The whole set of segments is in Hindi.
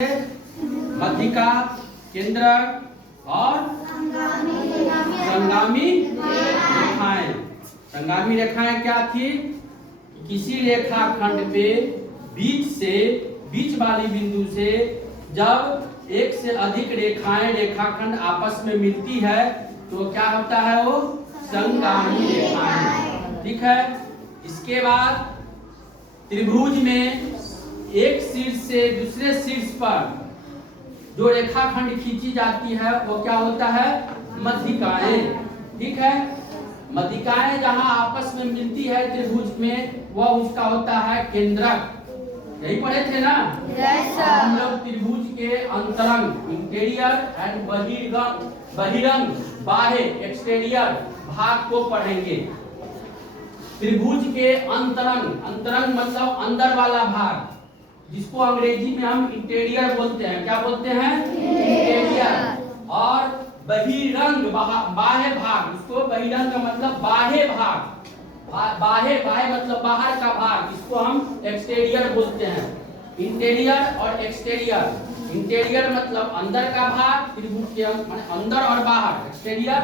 मध्यिका, केंद्रक और संगामी रेखाएं। संगामी रेखाएं क्या थी? किसी रेखाखंड पे बीच वाली बिंदु से जब एक से अधिक रेखाएं रेखाखंड आपस में मिलती है तो क्या होता है? वो संगामी रेखाएं। ठीक है। इसके बाद त्रिभुज में एक शीर्ष से दूसरे शीर्ष पर जो रेखाखंड खींची जाती है वो क्या होता है? मध्यिकाएं। ठीक है। मध्यिकाएं जहां आपस में मिलती है त्रिभुज में वह उसका होता है केंद्रक। यही पढ़े थे ना? हम लोग त्रिभुज के अंतरंग इंटीरियर एंड बहिरंग बाह्य एक्सटीरियर भाग को पढ़ेंगे। त्रिभुज के अंतरंग मतलब अंदर वाला भाग, जिसको अंग्रेजी में हम इंटीरियर बोलते हैं। क्या बोलते हैं? इंटीरियर। और बहिरंग बाह्य भाग, उसको बहिरंग का मतलब बाह्य भाग, बाह्य मतलब बाहर का भाग, इसको हम एक्सटीरियर बोलते हैं। इंटीरियर और एक्सटीरियर। इंटीरियर मतलब अंदर का भाग, त्रिभुज के अंदर और बाहर। एक्सटीरियर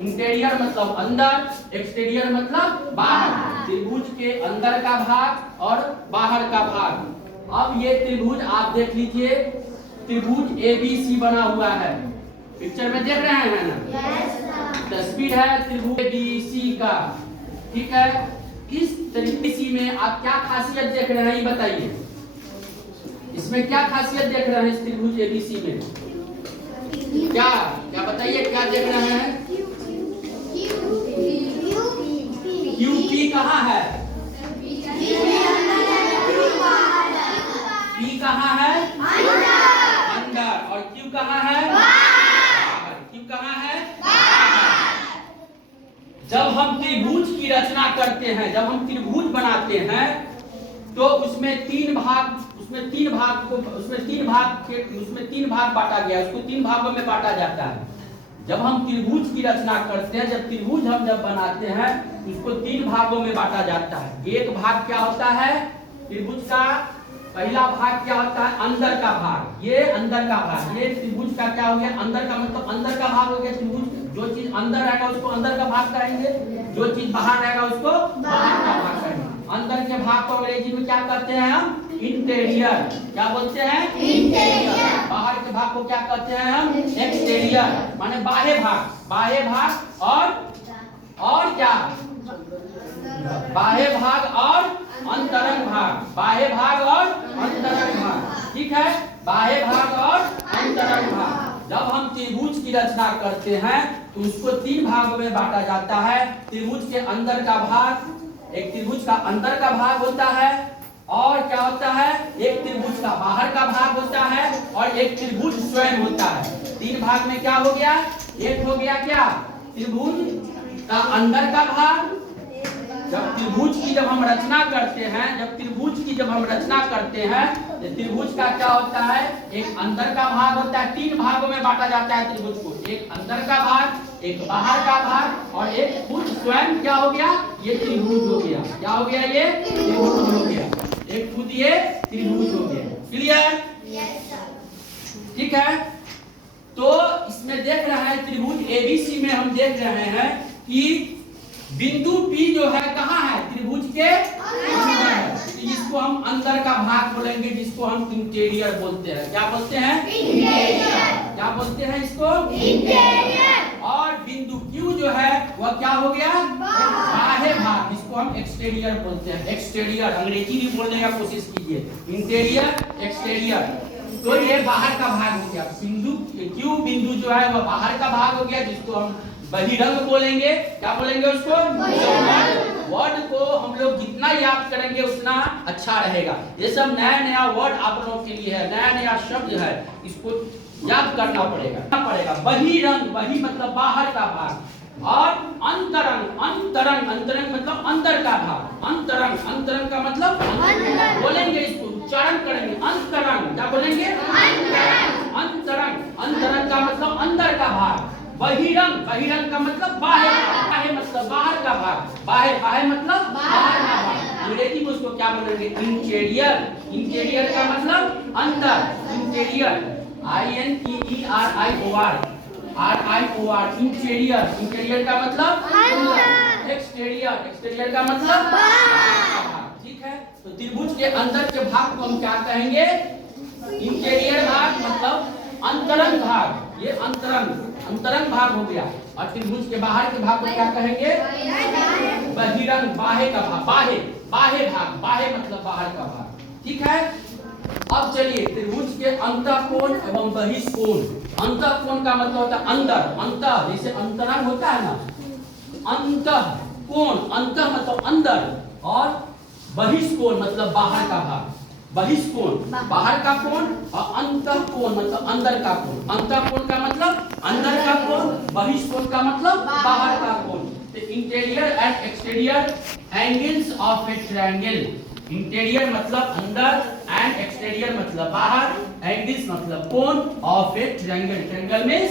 इंटीरियर मतलब अंदर, एक्सटीरियर मतलब बाहर। त्रिभुज के अंदर का भाग और बाहर का भाग। अब ये त्रिभुज आप देख लीजिए, त्रिभुज ABC बना हुआ है। पिक्चर में देख रहे हैं ना? तस्वीर है त्रिभुज ABC का। ठीक है। इस त्रिभुज में आप क्या खासियत देख रहे हैं ये बताइए। इसमें क्या खासियत देख रहे हैं इस त्रिभुज ABC में? क्या बताइए, क्या देख रहे हैं? QP कहाँ है? P कहाँ है? अंदर। और Q कहाँ है? बाहर। Q कहाँ है? बाहर। जब हम त्रिभुज की रचना करते हैं, जब हम त्रिभुज बनाते हैं तो उसमें तीन भाग बांटा गया है। उसको तीन भागों में बांटा जाता है। जब हम त्रिभुज की रचना करते हैं, जब त्रिभुज हम बनाते हैं उसको तीन भागों में बांटा जाता है। एक भाग क्या होता है? त्रिभुज का पहला भाग क्या होता है? अंदर का भाग। ये अंदर का भाग, ये त्रिभुज का क्या हो गया? अंदर का मतलब अंदर का भाग हो गया त्रिभुज। जो चीज अंदर रहेगा उसको अंदर का भाग कहेंगे, जो चीज बाहर रहेगा उसको बाहर का भाग कहेंगे। अंदर के भाग को अंग्रेजी में क्या कहते हैं हम? इंटीरियर। क्या बोलते हैं? इंटीरियर। बाहर के भाग को क्या कहते हैं हम? एक्सटीरियर। माने बाह्य भाग। बाह्य भाग और क्या? बाह्य भाग और अंतरंग भाग। बाह्य भाग और अंतरंग भाग। ठीक है। बाह्य भाग और अंतरंग भाग। जब हम त्रिभुज की रचना करते हैं तो उसको तीन भागों में बांटा जाता है। त्रिभुज के अंदर का भाग, एक त्रिभुज का अंदर का भाग होता है, और क्या होता है? एक त्रिभुज का बाहर का भाग होता है, और एक त्रिभुज स्वयं होता है। तीन भाग में क्या हो गया? एक हो गया क्या? त्रिभुज का अंदर का भाग। जब त्रिभुज की हम रचना करते हैं तो त्रिभुज का क्या होता है? एक अंदर का भाग होता है। तीन भागों में बांटा जाता है त्रिभुज को। एक अंदर का भाग, एक बाहर का भाग, और एक खुद स्वयं क्या हो गया? ये त्रिभुज हो गया। क्या हो गया? ये त्रिभुज हो गया। एक खुद ये त्रिभुज हो गया। क्लियर? ठीक है। तो इसमें देख रहे हैं त्रिभुज ABC में हम देख रहे हैं कि बिंदु P जो है कहाँ है? त्रिभुज के अंदर है। इसको हम अंदर का भाग बोलेंगे, जिसको हम इंटीरियर बोलते हैं। क्या बोलते हैं? इंटीरियर। क्या बोलते हैं इसको? इंटीरियर। और बिंदु Q जो है वह क्या हो गया? बाह्य भाग, जिसको हम एक्सटीरियर बोलते हैं। एक्सटीरियर अंग्रेजी भी बोलने का कोशिश कीजिए। Interior, exterior. तो ये बाहर का भाग हो गया। बिंदु Q बिंदु जो है वह बाहर का भाग हो गया, जिसको हम बहिरंग बोलेंगे। क्या बोलेंगे उसको? वर्ड को हम लोग जितना याद करेंगे उतना अच्छा रहेगा। ये सब नया वर्ड आप लोगों के लिए है, नया शब्द है, इसको याद करना पड़ेगा। बहिरंग, बहि मतलब बाहर का भाग, और अंतरंग मतलब अंदर का भाग। अंतरंग का मतलब बोलेंगे, इसको उच्चारण करेंगे। अंतरंग। क्या बोलेंगे? अंतरंग का मतलब अंदर का भाग। बहिरंग का मतलब बाह्य मतलब बाहर का भाग। बाह्य मतलब बाहर का भाग। अंग्रेजी में उसको क्या बोलेंगे? इंटीरियर। इंटीरियर का मतलब अंदर। इंटीरियर, INTERIOR, इंटीरियर, इंटीरियर का मतलब एक्सटीरियर, एक्सटीरियर का मतलब ठीक है। तो त्रिभुज के अंदर के भाग को हम क्या कहेंगे? इंटीरियर भाग मतलब अंतरंग भाग, ये अंतरंग भाग हो गया। और त्रिभुज के बाहर के भाग को क्या कहेंगे? बहिरंग, बाहे का भाग, बाहे भाग, बाहे मतलब बाहर का भाग, ठीक है। अब चलिए त्रिभुज के अंतःकोण एवं बहिष्कोण। अंतःकोण का मतलब होता है अंदर, अंतः जैसे अंतरंग होता है ना, अंतःकोण, अंतः मतलब अंदर, और बहिष्कोण मतलब बाहर का भाग। बहिष्कोण बाहर का कोण और अंतःकोण मतलब अंदर का कोण। अंतःकोण का मतलब अंदर का कोण, बहिष्कोण का मतलब बाहर का कोण। तो interior and exterior angles of A triangle. Interior मतलब अंदर एंड एक्सटीरियर मतलब बाहर, एंगल्स मतलब कोण of A triangle. Triangle means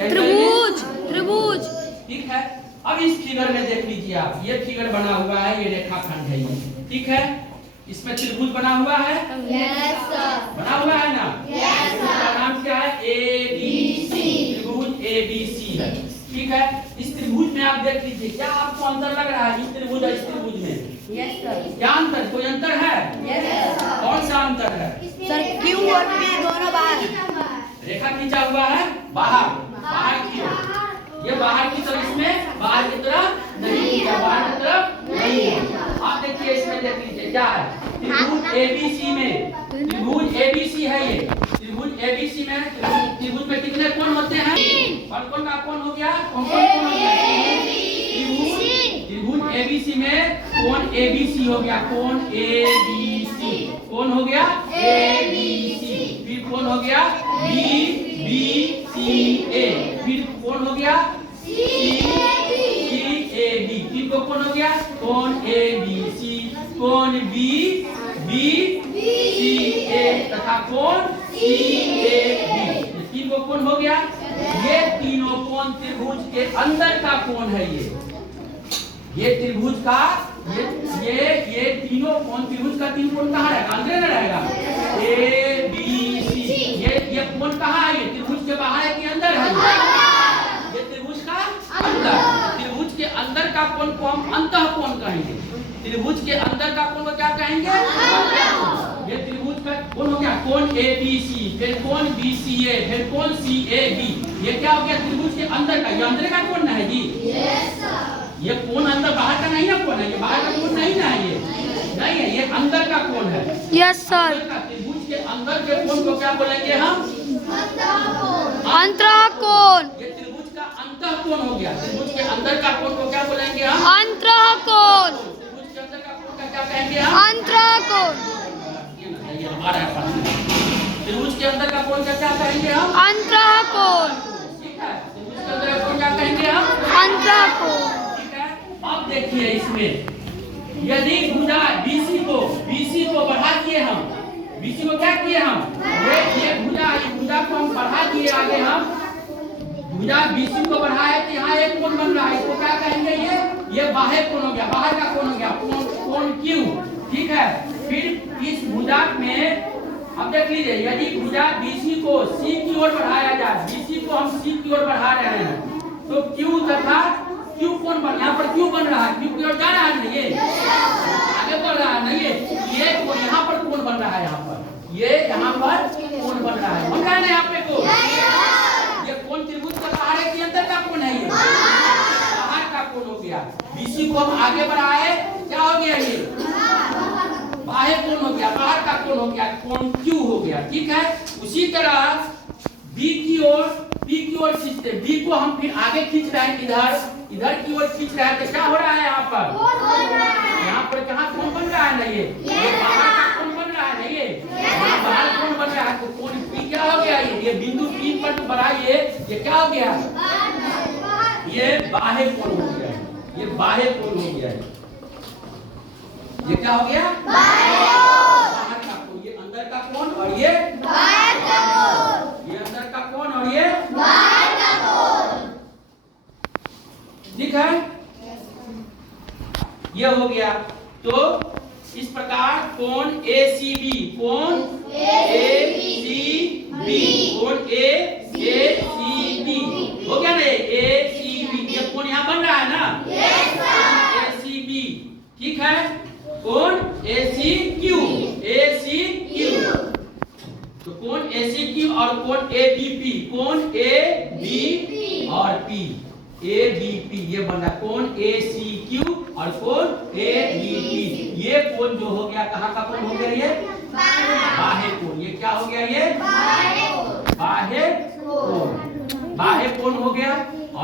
त्रिभुज, त्रिभुज, ठीक है। अब इस फिगर में देख लीजिए आप, ये फिगर बना हुआ है, ये रेखाखंड है ये, ठीक है। इसमें त्रिभुज बना हुआ है, यस सर, बना हुआ है ना, यस सर। इसका नाम क्या है? ABC, त्रिभुज ABC है, ठीक है। इस त्रिभुज में आप देख लीजिए, क्या आपको अंतर लग रहा है इस त्रिभुज और इस त्रिभुज में? यस सर, क्या अंतर, कोई अंतर है? Yes sir. कौन सा अंतर है? सर Q और P दोनों बाहर। रेखा खींचा हुआ है बाहर, बाहर की ओर, ये बाहर की तरफ, इसमें बाहर की तरफ नहीं है, बाहर की तरफ नहीं है। आप देखिए इसमें देख लीजिए क्या है, त्रिभुज ABC में, त्रिभुज ABC है ये, त्रिभुज ABC में, त्रिभुज में कितने कोण होते हैं? कौन कौन का कोण हो गया? कौन कौन कोण हो गया? त्रिभुज ABC में कोण ABC हो गया, कोण ABC, कोण हो गया ABC, फिर कोण हो गया BBCA, फिर कोण हो गया CAB, तीन को कोण हो गया, कोण ABC, कोण BBCA तथा कोण CAB, तीन को कोण हो गया। ये तीनों कोण त्रिभुज के अंदर का कोण है। ये त्रिभुज का ये तीनों कोण, त्रिभुज का तीन कोण कहाँ रहेगा? अंदर में रहेगा, ABC। ये कोण कहाँ है? ये त्रिभुज के बाहर है कि अंदर है? ये त्रिभुज का अंदर, त्रिभुज के अंदर का कोण को हम अंतःकोण कहेंगे। त्रिभुज के अंदर का कोण को क्या कहेंगे? ये त्रिभुज का कोण हो गया, कोण ABC, फिर कोण BCA, फिर कोण CAB। ये क्या हो गया? त्रिभुज के अंदर का, ये अंदर का कोण ना है जी? Yes sir. ये कोण अंदर, बाहर का नहीं ना कोण है, ये बाहर का कोण नहीं ना है, ये नहीं है, ये अंदर का कोण है। Yes sir. त्रिभुज के अंदर के कोण को क्या बोलेंगे हम? अंतःकोण। ये त्रिभुज का अंतःकोण हो गया। त्रिभुज के अंदर का कोण को क्या बोलेंगे हम? अंतःकोण। त्रिभुज के अंदर का कोण का क्या कहेंगे हम? अंतःकोण। त्रिभुज के अंदर का कोण का क्या कहेंगे हम? अंतःकोण। ठीक है, त्रिभुज के अंदर का कोण क्या कहेंगे हम? अंतःकोण। ठीक है। अब देखिए इसमें, यदि भुजा BC को बढ़ा दिए हम, BC को क्या किए हम? ये भुजा को हम बढ़ा दिए आगे, हम भुजा BC को बढ़ाए तो यहाँ एक कोण बन रहा है, इसको क्या कहेंगे? ये बाह्य कोण हो गया, बाहर का कोण हो गया, कोण Q, ठीक है। फिर इस भुजा में अब देख लीजिए, यदि भुजा BC को C की ओर बढ़ाया जाए, BC को हम C की ओर बढ़ा रहे हैं, तो Q तथा Q कोण बन, यहाँ पर Q बन रहा है, Q की ओर जा रहा है ना, ये आगे बढ़ रहा है ना, ये कोण यहाँ पर कोण बन रहा है, यहाँ पर ये यहाँ पर कोण बन रहा है, बन रहा है ना यहाँ पे कोण। ये कोण त्रिभुज का बाहर है कि अंदर का कोण है? ये बाहर का कोण हो गया। BC को हम आगे बढ़ाए, क्या हो गया? ये बाह्य कोण हो गया, बाहर का कोण हो गया, कोण Q हो गया, ठीक है। उसी तरह B की ओर, P की ओर खींचते, B को हम फिर आगे खींच रहे हैं, इधर की ओर खींच रहे हैं, तो क्या हो रहा है यहाँ पर? यहाँ पर कहाँ कोण बन रहा है ना, ये बाहर का कोण बन रहा है ना, ये बाहर कोण बन रहा है, तो कोण P क्या हो गया? ये बिंदु P पर तो बढ़ाइए, ये क्या हो गया? ये बाह्य कोण हो गया, ये बाह्य कोण हो गया। ये क्या हो गया? बाहर का कोण। ये अंदर का कोण और ये बाहर का कोण, ये अंदर का कोण और ये बाहर का कोण, ठीक है। ये हो गया। तो इस प्रकार कोण ACB, कोण ACB ठीक है। कोण ACQ, ACQ। तो कोण ACQ और कोण ABP, कोण AB और P, ABP ये बन रहा है कोण ACQ और कोण ABP। ये कोण जो हो गया कहाँ का कोण हो गया? ये बाह्य कोण। ये क्या हो गया? ये बाह्य कोण। बाह्य कोण हो गया।